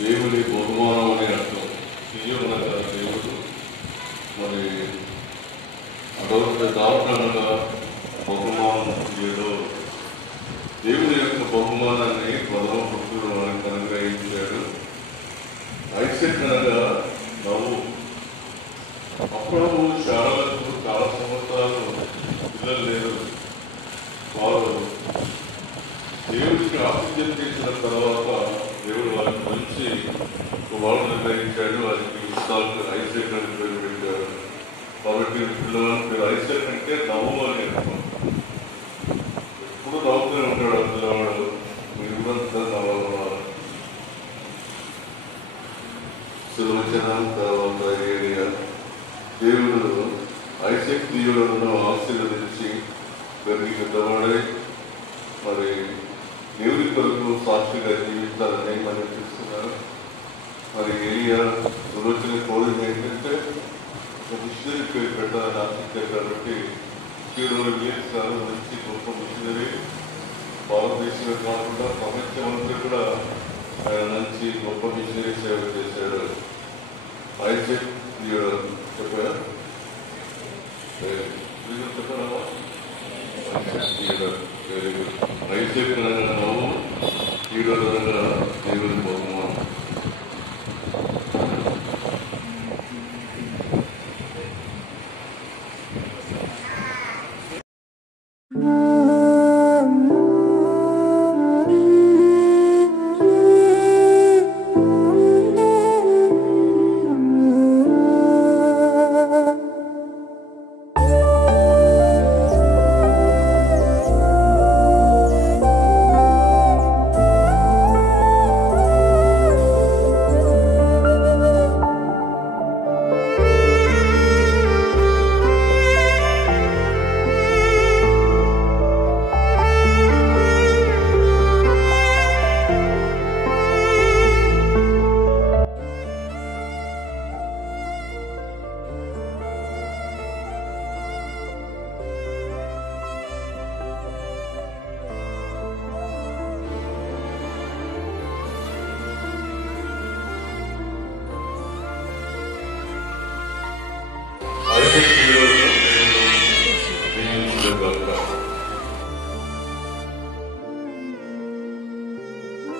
దేవుని బహుమానం అని అర్థం. తీయమనగా దేవుడు, మరి దావనగా బహుమానం ఏదో దేవుని యొక్క బహుమానాన్ని ప్రథమ పుత్రుడు మనకు అనుగ్రహించాడు. ఐసెక్ అనగా నవ్వు. అప్పుడు శాలకు చాలా సంవత్సరాలు పిల్లలు లేరు. వారు దేవుడికి ఆతిథ్యం చేసిన తర్వాత దేవుడు వారికి మంచి వాళ్ళు నిర్ణయించాడు. వారికి ఇస్సాకు ఐసెక్ అని పేరు పెట్టారు. కాబట్టి పిల్లలను పేరు ఐసెక్ అంటే నవ్వు అని అర్థం. ఎప్పుడు నవ్వుతూనే ఉంటాడు ఆ పిల్లవాడు. మీరంతా నవ్వాలి. సులోచనం తర్వాత ఏరియా దేవుడు ఐసెక్ దీవులను ఆశీర్వదించి పెరిగి పెద్దవాడే మరి దేవుడి కొరకు సాక్షిగా జీవిస్తారని మనం చూస్తున్నారు. మరి ఏరియా సులోచన కోరింది ఏంటంటే మిషనరీ పేరు పెట్టాలని ఆశించారు. కాబట్టి గారు మంచి గొప్ప మిషనరీ, భారతదేశంలో కాకుండా ప్రపంచమంతా కూడా ఆయన మంచి గొప్ప మిషనరీ సేవ చేశాడు. ఐసెక్ చెప్పారా? చెప్పారా? ఐసెక్ అనగా నవ్వు, ఈడో అనగా దేవుని బహుమానం.